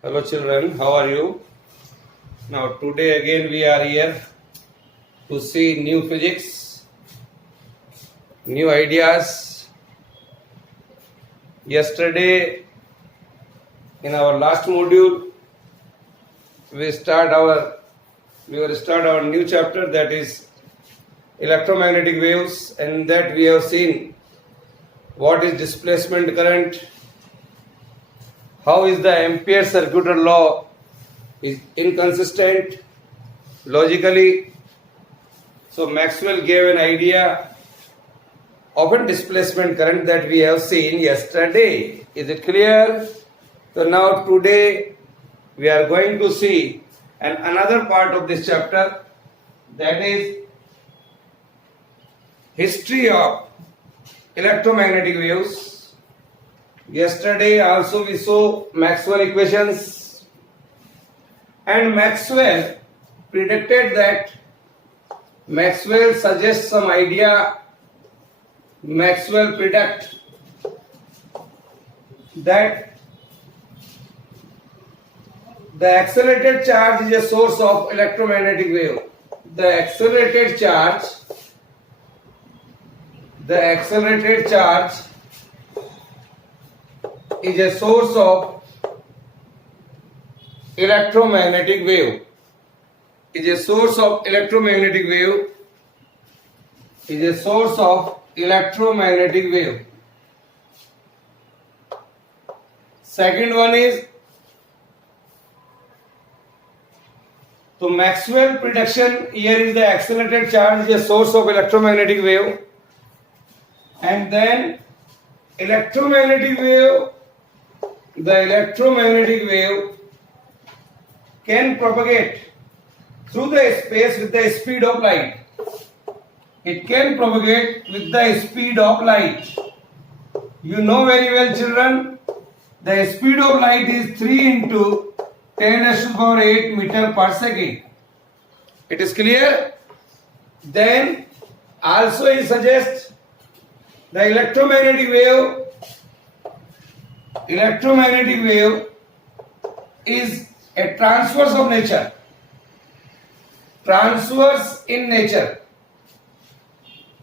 Hello children, how are you? Now today again we are here to see new physics, new ideas. Yesterday in our last module we will start our new chapter, that is electromagnetic waves, and that we have seen what is displacement current, how is the Ampere circular law is inconsistent logically. So Maxwell gave an idea of a displacement current that we have seen yesterday. Is it clear? So now today we are going to see another part of this chapter, that is history of electromagnetic waves. Yesterday also we saw Maxwell equations, and Maxwell predicted that Maxwell suggests some idea. Maxwell predict that the accelerated charge is a source of electromagnetic wave. The accelerated charge is a source of electromagnetic wave. Is a source of electromagnetic wave. Is a source of electromagnetic wave. Second one is, so Maxwell prediction here is the accelerated charge is a source of electromagnetic wave, and then electromagnetic wave, the electromagnetic wave can propagate through the space with the speed of light. It can propagate with the speed of light. You know very well, children, the speed of light is 3 into 10⁸ meter per second. It is clear? Then also he suggests the electromagnetic wave is a transverse of nature. Transverse in nature.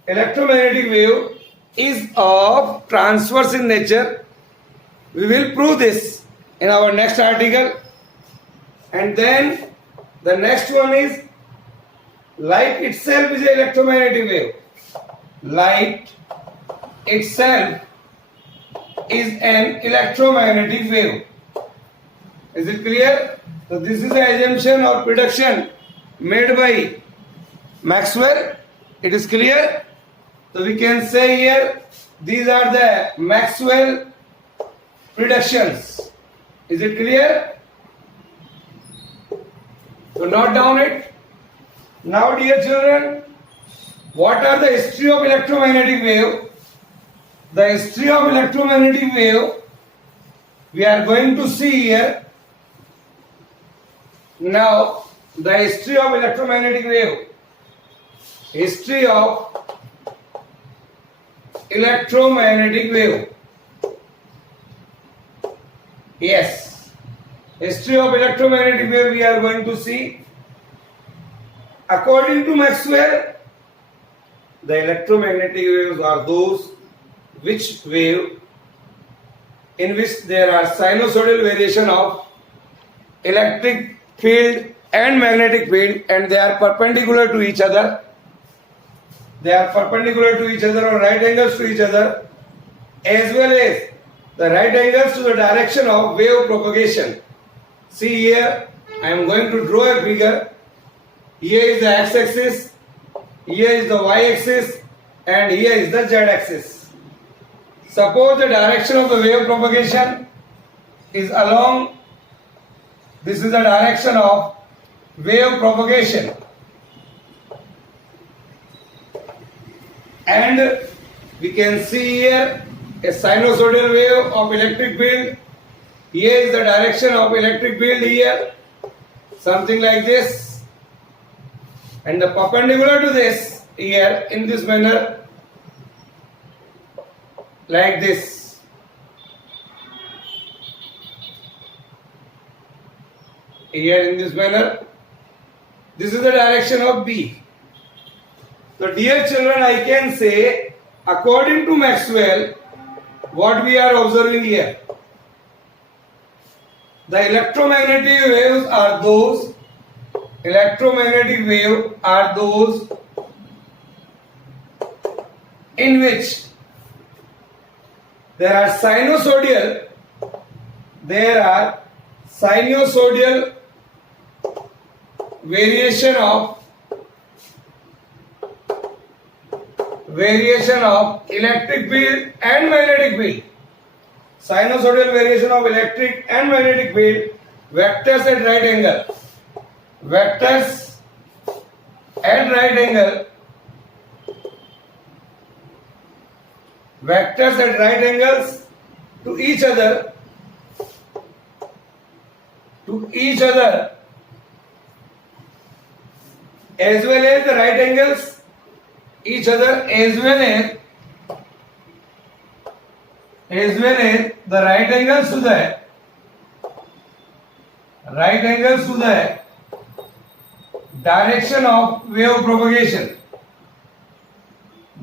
Electromagnetic wave is of transverse in nature. We will prove this in our next article. And then the next one is, light itself is an electromagnetic wave. Light itself is an electromagnetic wave. Is it clear? So this is the assumption or prediction made by Maxwell. It is clear? So we can say here, these are the Maxwell predictions. Is it clear? So note down it. Now dear children, what are the history of electromagnetic wave? The history of electromagnetic wave we are going to see here. Now the history of electromagnetic wave. History of electromagnetic wave. Yes. History of electromagnetic wave we are going to see. According to Maxwell, the electromagnetic waves are those in which there are sinusoidal variation of electric field and magnetic field, and they are perpendicular to each other. They are perpendicular to each other or right angles to each other, as well as the right angles to the direction of wave propagation. See here, I am going to draw a figure. Here is the x-axis, here is the y-axis, and here is the z-axis. Suppose the direction of the wave propagation is along, this is the direction of wave propagation, and we can see here a sinusoidal wave of electric field. Here is the direction of electric field here, something like this, and the perpendicular to this here in this manner, like this. here in this manner. This is the direction of B. So dear children, I can say according to Maxwell, what we are observing here, the electromagnetic waves are those in which there are sinusoidal variation of electric field and magnetic field. Sinusoidal variation of electric and magnetic field, vectors at right angle to each other as well as the right angles the right angles to the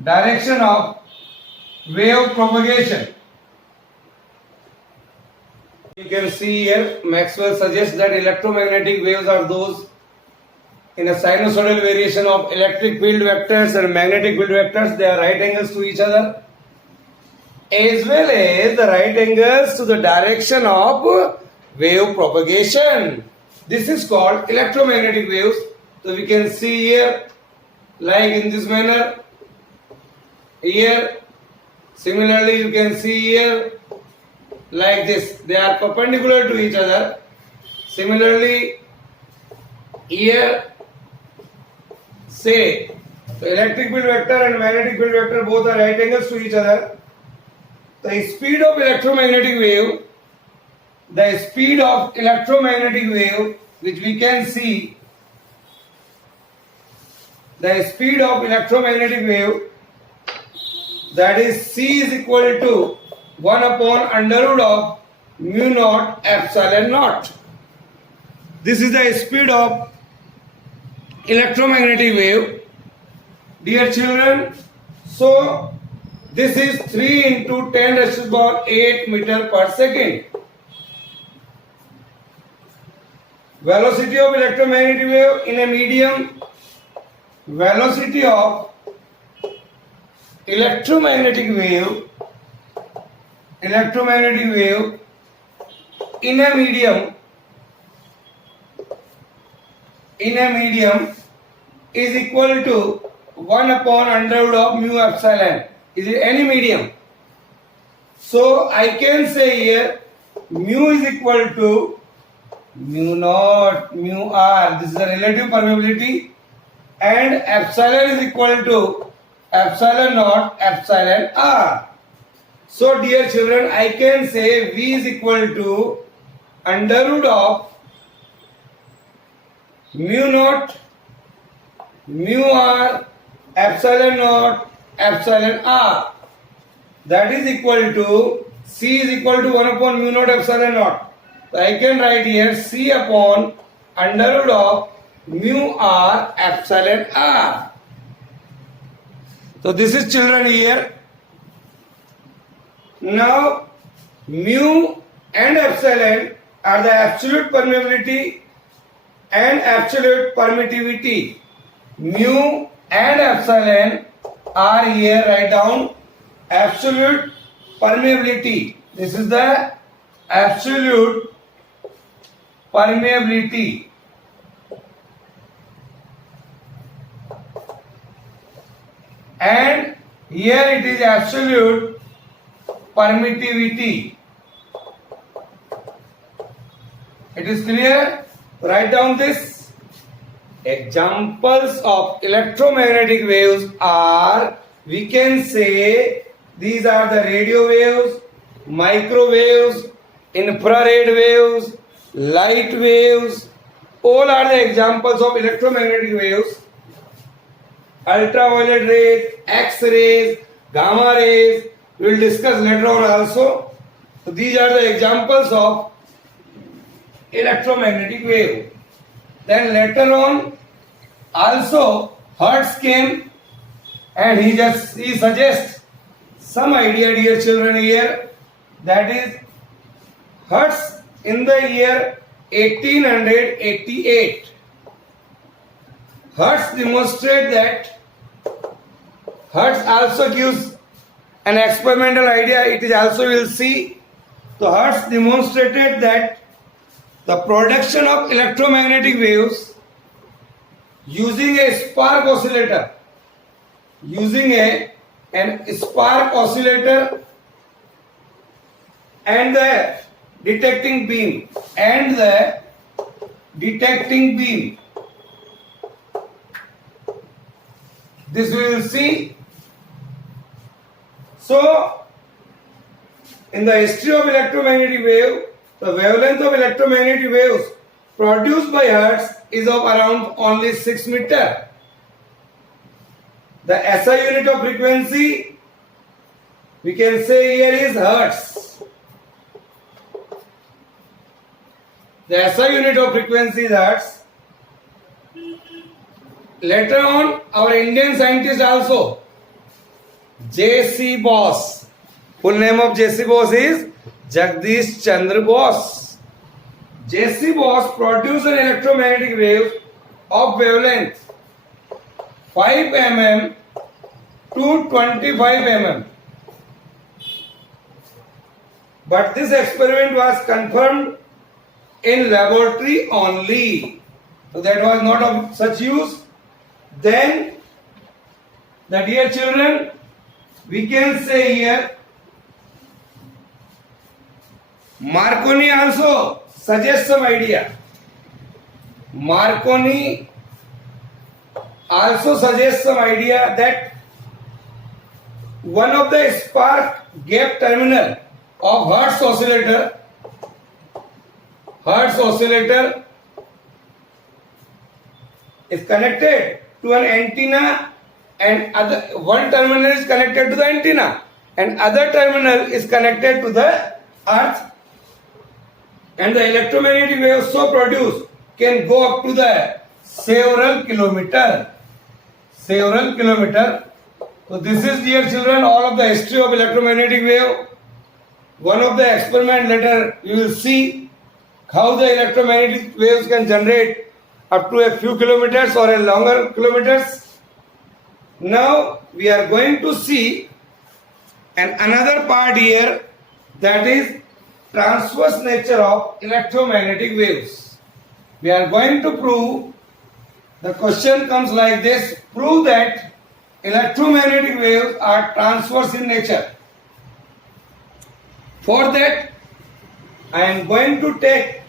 direction of wave propagation. You can see here Maxwell suggests that electromagnetic waves are those in a sinusoidal variation of electric field vectors and magnetic field vectors. They are right angles to each other as well as the right angles to the direction of wave propagation. This is called electromagnetic waves. So we can see here like in this manner here. Similarly you can see here like this. They are perpendicular to each other. Similarly here say the electric field vector and magnetic field vector both are right angles to each other. The speed of electromagnetic wave which we can see, the speed of electromagnetic wave, that is C is equal to 1 upon under root of mu naught epsilon naught. This is the speed of electromagnetic wave, dear children. So this is 3 into 10 raised to the power 8 meter per second. Velocity of electromagnetic wave in a medium, velocity of electromagnetic wave in a medium is equal to 1 upon under root of mu epsilon. Is it any medium? So I can say here mu is equal to mu naught mu r. This is the relative permeability, and epsilon is equal to epsilon naught epsilon r. So dear children, I can say V is equal to under root of mu naught mu r epsilon naught epsilon r. That is equal to C is equal to 1 upon mu naught epsilon naught. So I can write here C upon under root of mu r epsilon r. So this is children here. Now mu and epsilon are the absolute permeability and absolute permittivity. Mu and epsilon are here, write down absolute permeability. This is the absolute permeability. And here it is absolute permittivity. It is clear? Write down this. Examples of electromagnetic waves are, we can say, these are the radio waves, microwaves, infrared waves, light waves. All are the examples of electromagnetic waves. Ultraviolet rays, X-rays, gamma rays, we will discuss later on also. So these are the examples of electromagnetic wave. Then later on, also Hertz came and he suggests some idea, dear children, here, that is Hertz in the year 1888. Hertz demonstrated that. Hertz also gives an experimental idea, it is also we'll see. So Hertz demonstrated that the production of electromagnetic waves using a spark oscillator, an spark oscillator and the detecting beam, this we will see. So in the history of electromagnetic wave, the wavelength of electromagnetic waves produced by Hertz is of around only 6 meter. The SI unit of frequency, we can say here is Hertz. The SI unit of frequency is Hertz. Later on, our Indian scientist also, J.C. Bose. Full name of J.C. Bose is Jagdish Chandra Bose. J.C. Bose produced an electromagnetic wave of wavelength 5 mm to 25 mm. But this experiment was confirmed in laboratory only. So that was not of such use. Then, the dear children, we can say here, Marconi also suggests some idea. Marconi also suggests some idea that one of the spark gap terminal of Hertz oscillator is connected to an antenna, and one terminal is connected to the antenna and other terminal is connected to the earth, and the electromagnetic waves so produced can go up to the several kilometer. So this is, dear children, all of the history of electromagnetic wave. One of the experiment later you will see how the electromagnetic waves can generate up to a few kilometers or a longer kilometers. Now we are going to see another part here, that is transverse nature of electromagnetic waves. We are going to prove, the question comes like this, prove that electromagnetic waves are transverse in nature. For that, I am going to take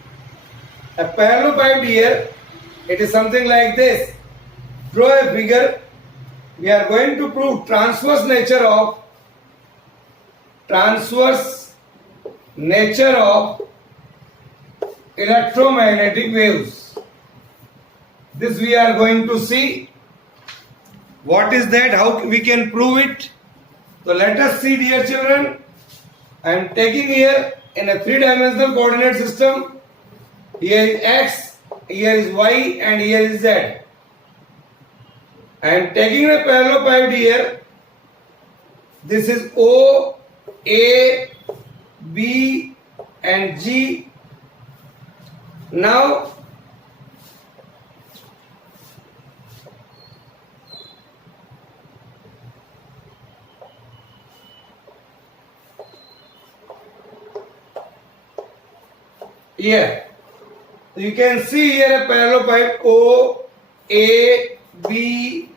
a parallelepiped here. It is something like this. Draw a figure. We are going to prove transverse nature of electromagnetic waves. This we are going to see. What is that? How we can prove it? So let us see, dear children. I am taking here in a three-dimensional coordinate system. Here is X, here is Y, and here is Z. I am taking a parallelepiped here. This is O, A, B, and G. Now, here you can see here a parallelepiped O, A, B,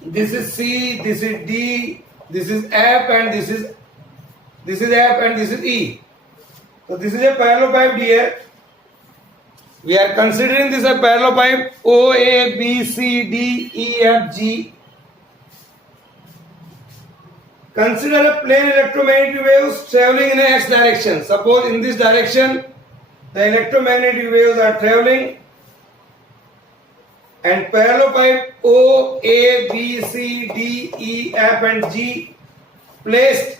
this is C, this is D, this is F, and this is F, and this is E. So this is a parallelepiped here. We are considering this a parallelepiped O, A, B, C, D, E, F, G. Consider a plane electromagnetic waves traveling in a x direction. Suppose in this direction the electromagnetic waves are traveling, and parallelepiped O, A, B, C, D, E, F, and G placed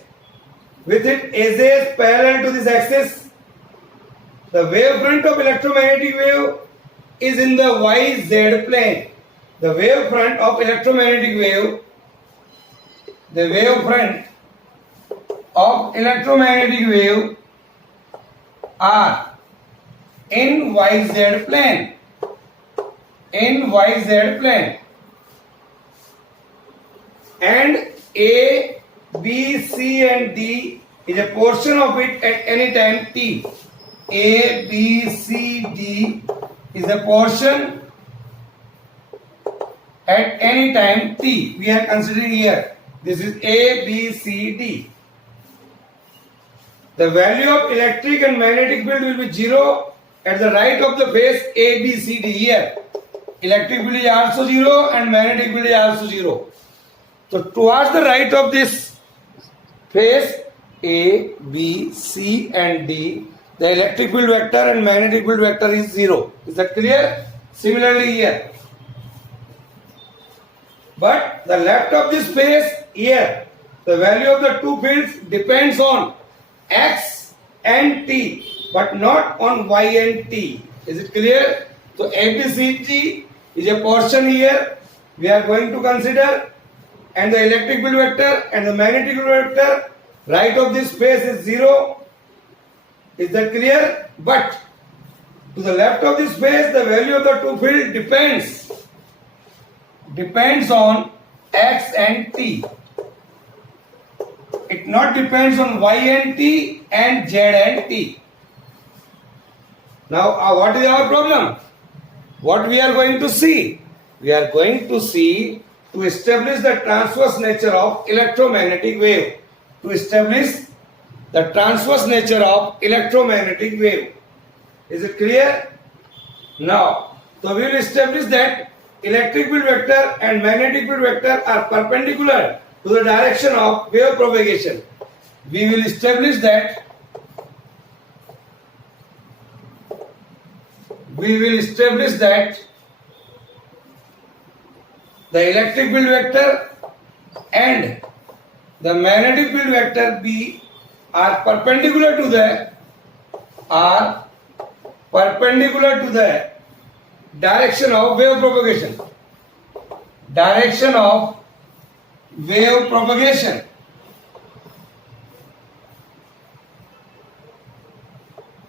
with its edges parallel to this axis. The wavefront of electromagnetic wave is in the YZ plane. The wavefront of electromagnetic wave, the wavefront of electromagnetic wave are in YZ plane. In YZ plane. And A, B, C and D is a portion of it at any time t. A, B, C, D is a portion at any time t. We are considering here. This is A, B, C, D. The value of electric and magnetic field will be 0 at the right of the phase A, B, C, D here. Electric field is also 0 and magnetic field is also 0. So towards the right of this phase A, B, C and D, the electric field vector and magnetic field vector is 0. Is that clear? Similarly here. But the left of this phase here, the value of the two fields depends on X and T, but not on Y and T. Is it clear? So ABCG is a portion here we are going to consider, and the electric field vector and the magnetic field vector right of this phase is 0. Is that clear? But to the left of this phase, the value of the two field depends on X and T. It not depends on Y and T and Z and T. Now, what is our problem? What we are going to see? We are going to see to establish the transverse nature of electromagnetic wave. To establish the transverse nature of electromagnetic wave. Is it clear? Now, so we will establish that electric field vector and magnetic field vector are perpendicular to the direction of wave propagation. We will establish that the electric field vector and the magnetic field vector B are perpendicular to the direction of wave propagation. Direction of wave propagation.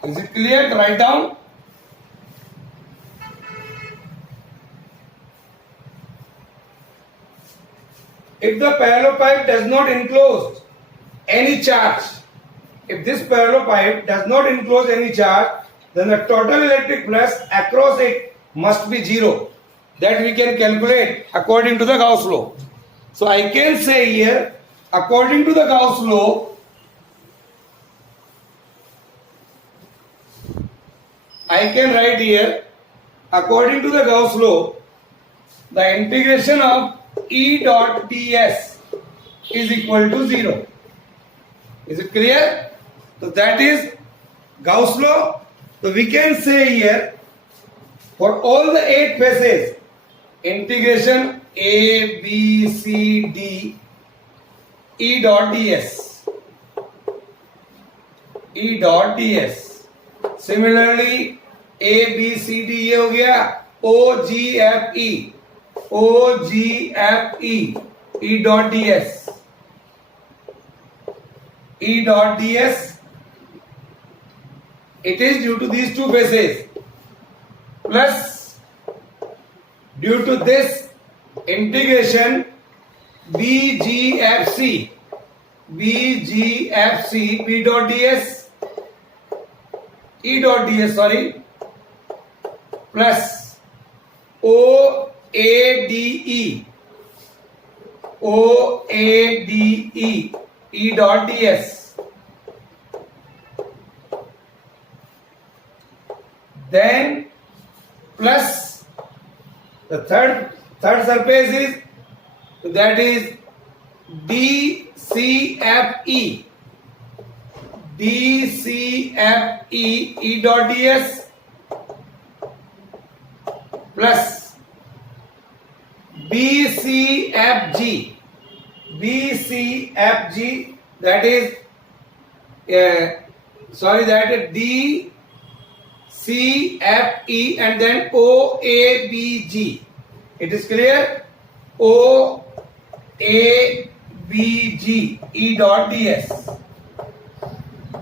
Is it clear? Write down. If the parallel pipe does not enclose any charge, if this parallel pipe does not enclose any charge, then the total electric flux across it must be 0. That we can calculate according to the Gauss law. So I can say here, according to the Gauss law, I can write here, according to the Gauss law, the integration of E dot ds is equal to 0. Is it clear? So that is Gauss law. So we can say here, for all the 8 phases, integration A, B, C, D, E dot ds. E dot ds. Similarly, A, B, C, D ये हो गया, O, G, F, E. O, G, F, E. E dot ds. E dot ds. It is due to these two phases. Plus, due to this integration BGFC, B dot ds, E dot ds, sorry, plus OADE, E dot ds. Then plus the third surface is, that is DCFE, E dot ds plus BCFG, that is that is CFE and then OABG. It is clear? OABG E dot ds.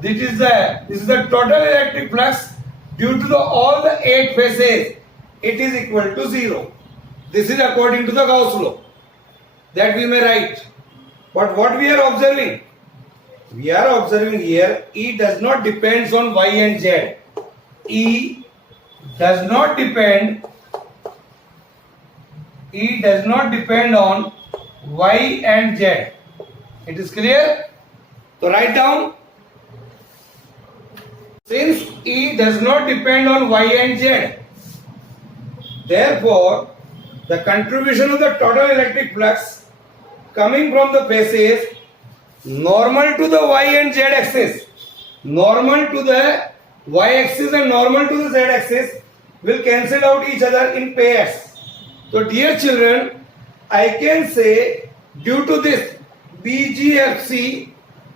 This is the total electric flux due to all the 8 phases. It is equal to 0. This is according to the Gauss law that we may write. But what we are observing? We are observing here E does not depend on Y and Z. E does not depend on Y and Z. It is clear? So write down. Since E does not depend on Y and Z, therefore the contribution of the total electric flux coming from the phases normal to the Y and Z axis, normal to the Y axis and normal to the Z axis will cancel out each other in pairs. So dear children, I can say due to this BGFC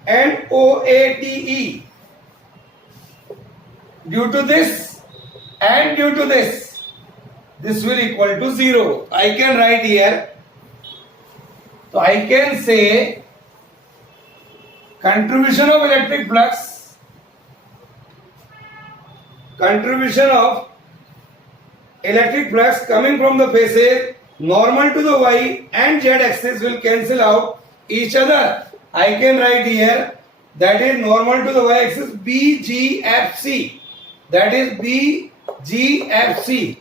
and OATE, due to this and due to this will equal to 0. I can write here. So I can say contribution of electric flux coming from the phases normal to the Y and Z axis will cancel out each other. I can write here that is normal to the Y axis BGFC. That is BGFC.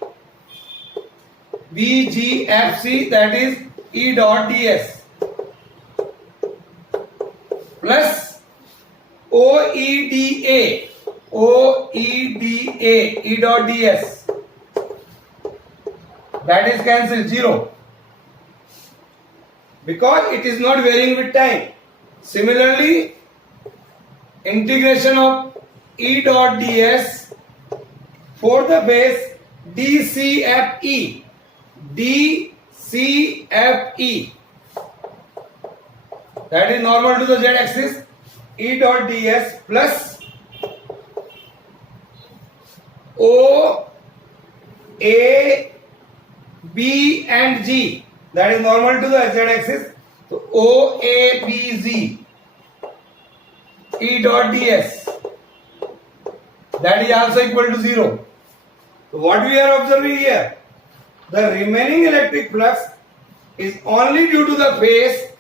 BGFC, that is E dot ds plus OEDA E dot ds, that is cancelled 0 because it is not varying with time. Similarly, integration of E dot ds for the base DCFE, that is normal to the Z axis, E dot ds plus O, A, B and G, that is normal to the Z axis, so O, A, B, Z, E dot ds, that is also equal to 0. So what we are observing here? The remaining electric flux is only due to the phase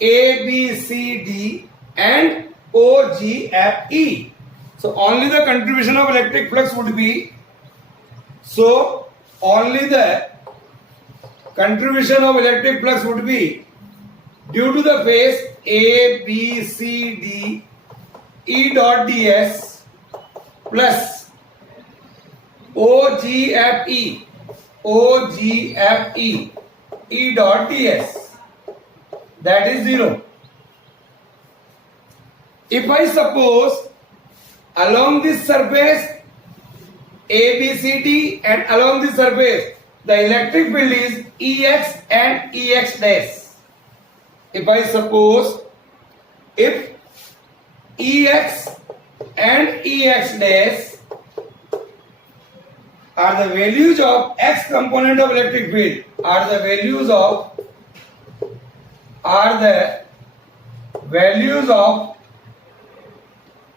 A, B, C, D and O, G, F, E. So only the contribution of electric flux would be, due to the phase A, B, C, D, E dot ds plus O, G, F, E, E dot ds, that is 0. If I suppose along this surface ABCD and along this surface the electric field is EX and EX dash. If I suppose if EX and EX dash are the values of X component of electric field, are the values of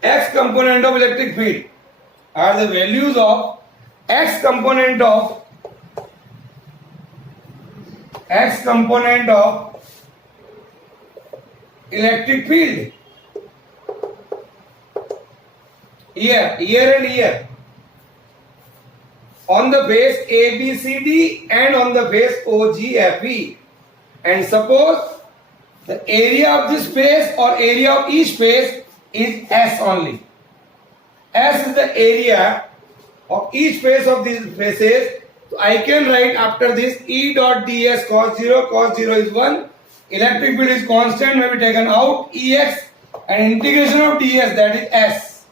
X component of electric field, are the values of X component of electric field, here and here, on the base ABCD and on the base OGFE, and suppose the area of this phase or area of each phase is S only. S is the area of each phase of these phases. So I can write after this E dot ds cos 0 is 1, electric field is constant, may be taken out, EX and integration of ds, that is S.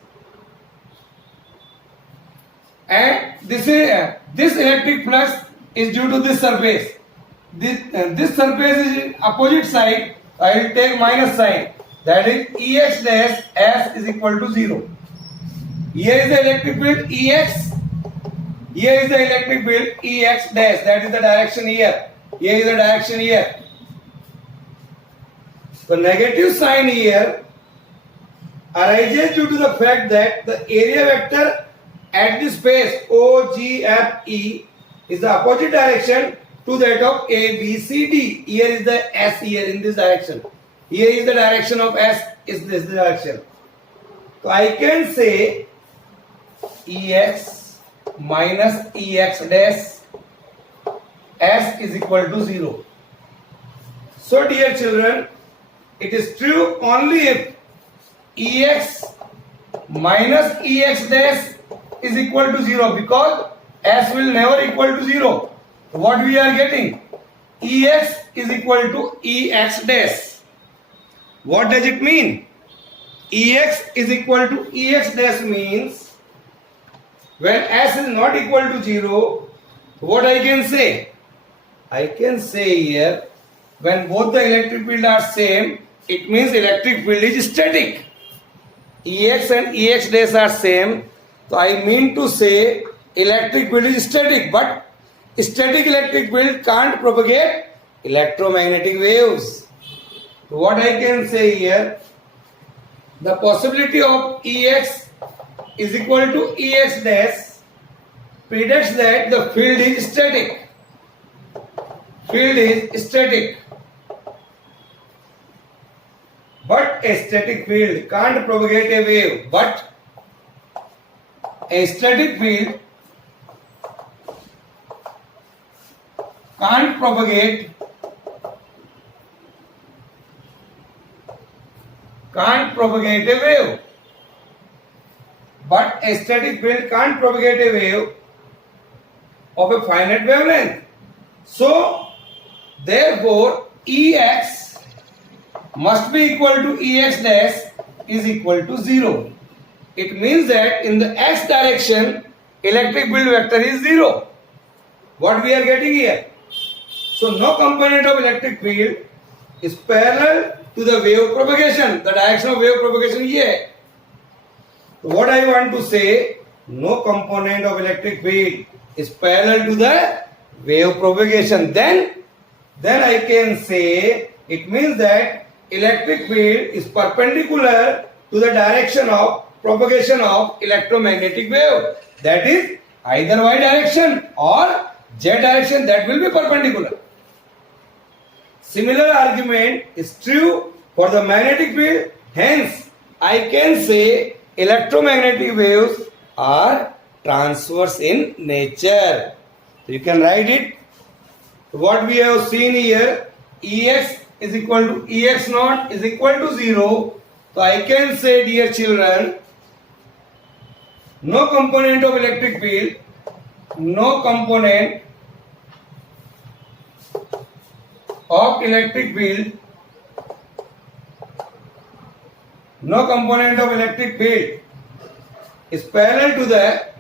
And this electric flux is due to this surface. This surface is in opposite side. I will take minus sign. That is EX dash S is equal to 0. Here is the electric field EX Here is the electric field Ex dash, that is the direction here. Here is the direction here. The negative sign here arises due to the fact that the area vector at the space OGFE is the opposite direction to that of ABCD. Here is the S here in this direction. Here is the direction of S is this direction. So I can say Ex minus Ex dash S is equal to 0. So dear children, it is true only if Ex minus Ex dash is equal to 0, because S will never equal to 0. What we are getting? Ex is equal to Ex dash. What does it mean? Ex is equal to Ex dash means when S is not equal to 0, what I can say? I can say here, when both the electric field are same, it means electric field is static. Ex and Ex dash are same, so I mean to say electric field is static, but static electric field can't propagate electromagnetic waves. So what I can say here, the possibility of Ex is equal to Ex dash predicts that the field is static. Field is static. But a static field can't propagate a wave. But a static field can't propagate a wave. But a static field can't propagate a wave of a finite wavelength. So, therefore, Ex must be equal to Ex dash is equal to 0. It means that in the x direction, electric field vector is 0. What we are getting here? So, no component of electric field is parallel to the wave propagation. The direction of wave propagation here. What I want to say, no component of electric field is parallel to the wave propagation. Then I can say it means that electric field is perpendicular to the direction of propagation of electromagnetic wave. That is either y direction or z direction, that will be perpendicular. Similar argument is true for the magnetic field. Hence, I can say electromagnetic waves are transverse in nature. So you can write it. What we have seen here, Ex is equal to Ex naught is equal to 0. So I can say, dear children, no component of electric field, no component of electric field, no component of electric field is parallel to the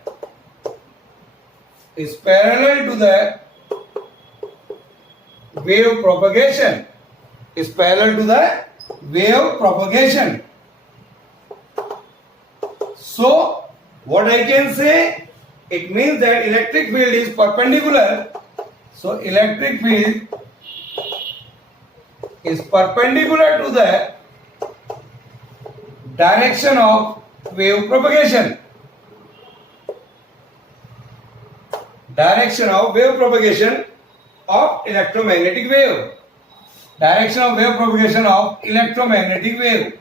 wave propagation. Is parallel to the wave propagation. So, what I can say? It means that electric field is perpendicular. So, electric field is perpendicular to the direction of wave propagation. Direction of wave propagation of electromagnetic wave. Direction of wave propagation of electromagnetic wave.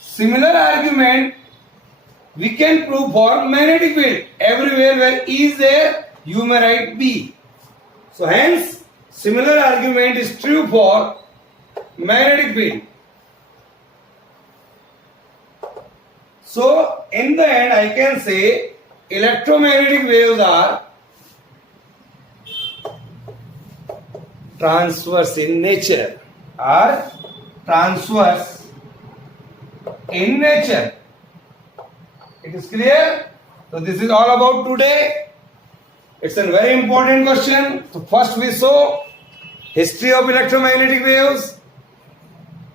Similar argument we can prove for magnetic field. Everywhere where E is there, you may write B. So hence, similar argument is true for magnetic field. So in the end, I can say electromagnetic waves are transverse in nature. Are transverse in nature. It is clear? So this is all about today. It's a very important question. So first we saw history of electromagnetic waves.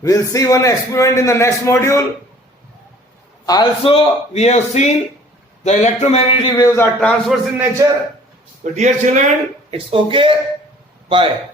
We'll see one experiment in the next module. Also, we have seen the electromagnetic waves are transverse in nature. So dear children, it's okay. Bye.